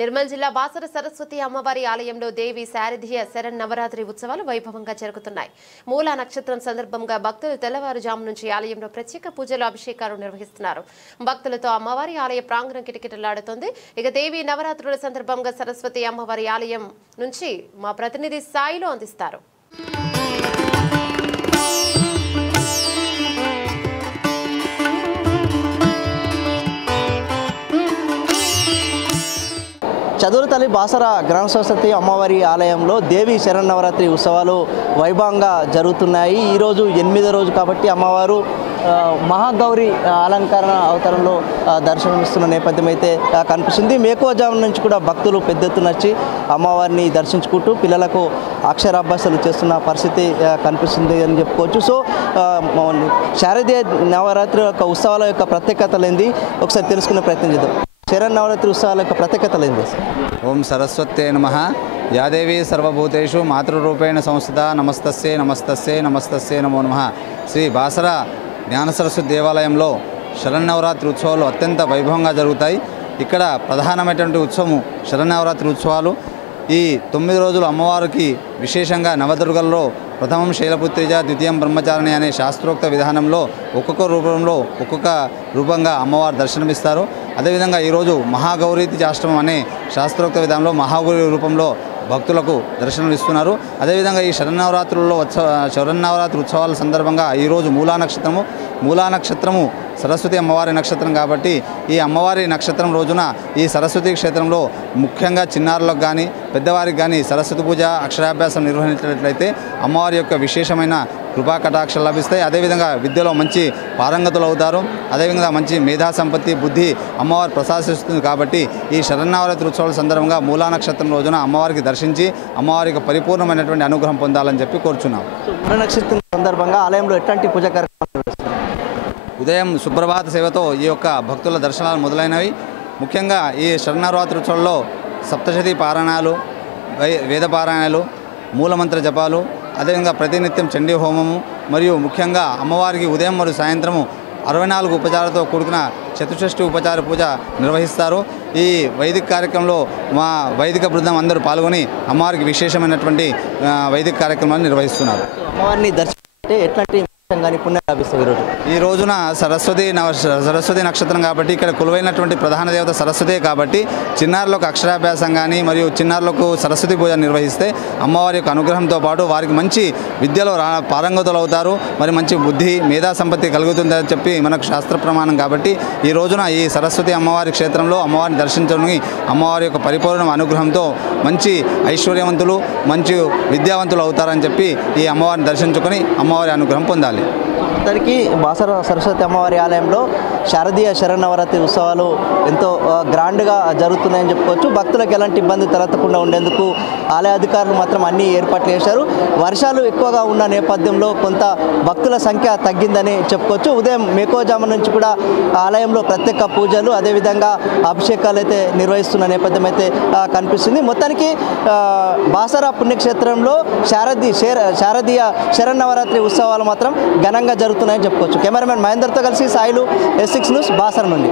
నిర్మల్ జిల్లా బాసర సరస్వతి అమ్మవారి ఆలయంలో దేవి శారదీయ శరన్నవరాత్రి ఉత్సవాలు వైభవంగా జరుగుతున్నాయి. మూలా నక్షత్రం సందర్భంగా భక్తులు తెల్లవారుజాము నుంచి ఆలయంలో ప్రత్యేక పూజలు అభిషేకాలు నిర్వహిస్తున్నారు. భక్తులతో అమ్మవారి ఆలయ ప్రాంగణం కిటకిటలాడుతోంది. ఇక దేవి నవరాత్రుల సందర్భంగా సరస్వతి అమ్మవారి ఆలయం నుంచి మా ప్రతినిధి సాయిలో అందిస్తారు. చదువుతల్లి బాసర గ్రామ సరస్వతి అమ్మవారి ఆలయంలో దేవి శరన్నవరాత్రి ఉత్సవాలు వైభవంగా జరుగుతున్నాయి. ఈరోజు 8వ రోజు కాబట్టి అమ్మవారు మహాగౌరి అలంకరణ అవతారంలో దర్శనమిస్తున్న నేపథ్యం అయితే కనిపిస్తుంది. మేకోజాము నుంచి కూడా భక్తులు పెద్ద ఎత్తున వచ్చి అమ్మవారిని దర్శించుకుంటూ పిల్లలకు అక్షరాభ్యాసాలు చేస్తున్న పరిస్థితి కనిపిస్తుంది అని చెప్పుకోవచ్చు. సో శారదీయ నవరాత్రి యొక్క ఉత్సవాల యొక్క ప్రత్యేకతలు ఏంది ఒకసారి తెలుసుకునే ప్రయత్నం చేద్దాం. శరన్నవరాత్రి ఉత్సవాల యొక్క ప్రత్యేకతలు ఏంది? ఓం సరస్వతే నమః. యాదేవి సర్వభూతేషు మాతృరూపేణ సంస్థిత నమస్తస్యే నమస్తస్యే నమస్తస్యే నమో నమః. శ్రీ బాసర జ్ఞాన సరస్వతి దేవాలయంలో శరన్నవరాత్రి ఉత్సవాలు అత్యంత వైభవంగా జరుగుతాయి. ఇక్కడ ప్రధానమైనటువంటి ఉత్సవం శరన్నవరాత్రి ఉత్సవాలు. ఈ 9 రోజులు అమ్మవారికి విశేషంగా నవదుర్గల్లో ప్రథమం శైలపుత్రిజ, ద్వితీయం బ్రహ్మచారిణి అనే శాస్త్రోక్త విధానంలో ఒక్కొక్క రూపంగా అమ్మవారు దర్శనమిస్తారు. అదేవిధంగా ఈరోజు మహాగౌరీతి జాష్టమం అనే శాస్త్రోక్త విధానంలో మహాగౌరి రూపంలో భక్తులకు దర్శనమిస్తున్నారు. అదేవిధంగా ఈ శరన్నవరాత్రి ఉత్సవాల సందర్భంగా ఈరోజు మూలా నక్షత్రము సరస్వతి అమ్మవారి నక్షత్రం కాబట్టి ఈ అమ్మవారి నక్షత్రం రోజున ఈ సరస్వతి క్షేత్రంలో ముఖ్యంగా చిన్నారులకు కానీ పెద్దవారికి కానీ సరస్వతి పూజ అక్షరాభ్యాసం నిర్వహించినట్లయితే అమ్మవారి యొక్క విశేషమైన కృపా కటాక్షలు లభిస్తాయి. అదేవిధంగా విద్యలో మంచి పారంగతులు అవుతారు. అదేవిధంగా మంచి మేధా సంపత్తి బుద్ధి అమ్మవారు ప్రసాదిస్తుంది. కాబట్టి ఈ శరన్నవరాత్రి ఉత్సవాల సందర్భంగా మూలా నక్షత్రం రోజున అమ్మవారికి దర్శించి అమ్మవారికి పరిపూర్ణమైనటువంటి అనుగ్రహం పొందాలని చెప్పి కోరుచున్నాం. మూలా నక్షత్రం సందర్భంగా ఆలయంలో ఎట్లాంటి పూజా కార్యక్రమాలు ఉదయం సుప్రభాత సేవతో ఈ యొక్క భక్తుల దర్శనాలు మొదలైనవి. ముఖ్యంగా ఈ శరన్నవరాత్రి ఉత్సవంలో సప్తశతి పారాయణాలు, వేద పారాయణాలు, మూలమంత్ర జపాలు, అదేవిధంగా ప్రతినిత్యం చండీ హోమము మరియు ముఖ్యంగా అమ్మవారికి ఉదయం మరియు సాయంత్రము 64 ఉపచారాలతో కూడుకున్న చతుషష్ఠి ఉపచార పూజ నిర్వహిస్తారు. ఈ వైదిక కార్యక్రమంలో మా వైదిక బృందం అందరూ పాల్గొని అమ్మవారికి విశేషమైనటువంటి వైదిక కార్యక్రమాన్ని నిర్వహిస్తున్నారు. అమ్మవారిని దర్శించే ఎట్లాంటి ఈ రోజున సరస్వతి నక్షత్రం కాబట్టి ఇక్కడ కొలువైనటువంటి ప్రధాన దేవత సరస్వతే కాబట్టి చిన్నారులకు అక్షరాభ్యాసం కానీ మరియు చిన్నారులకు సరస్వతి పూజ నిర్వహిస్తే అమ్మవారి యొక్క అనుగ్రహంతో పాటు వారికి మంచి విద్యలో పారంగతులు అవుతారు. మరి మంచి బుద్ధి మేధా సంపత్తి కలుగుతుందని చెప్పి మనకు శాస్త్ర ప్రమాణం కాబట్టి ఈ రోజున ఈ సరస్వతి అమ్మవారి క్షేత్రంలో అమ్మవారిని దర్శించడానికి అమ్మవారి యొక్క పరిపూర్ణ అనుగ్రహంతో మంచి ఐశ్వర్యవంతులు మంచి విద్యావంతులు అవుతారని చెప్పి ఈ అమ్మవారిని దర్శించుకొని అమ్మవారి అనుగ్రహం పొందాలి. అందరికీ బాసర సరస్వతి అమ్మవారి ఆలయంలో శారదీయ శరన్నవరాత్రి ఉత్సవాలు ఎంతో గ్రాండ్గా జరుగుతున్నాయని చెప్పుకోవచ్చు. భక్తులకు ఎలాంటి ఇబ్బంది తలెత్తకుండా ఉండేందుకు ఆలయ అధికారులు మాత్రం అన్ని ఏర్పాట్లు చేశారు. వర్షాలు ఎక్కువగా ఉన్న నేపథ్యంలో కొంత భక్తుల సంఖ్య తగ్గిందని చెప్పుకోవచ్చు. ఉదయం మేకోజాము నుంచి కూడా ఆలయంలో ప్రత్యేక పూజలు అదేవిధంగా అభిషేకాలు అయితే నిర్వహిస్తున్న నేపథ్యం అయితే కనిపిస్తుంది. మొత్తానికి బాసర పుణ్యక్షేత్రంలో శారదీయ శరన్నవరాత్రి ఉత్సవాలు మాత్రం ఘనంగా జరుగుతున్నాయని చెప్పుకోవచ్చు. కెమెరామెన్ మహేందర్తో కలిసి సాయిలు, S6 న్యూస్, బాసర నుండి.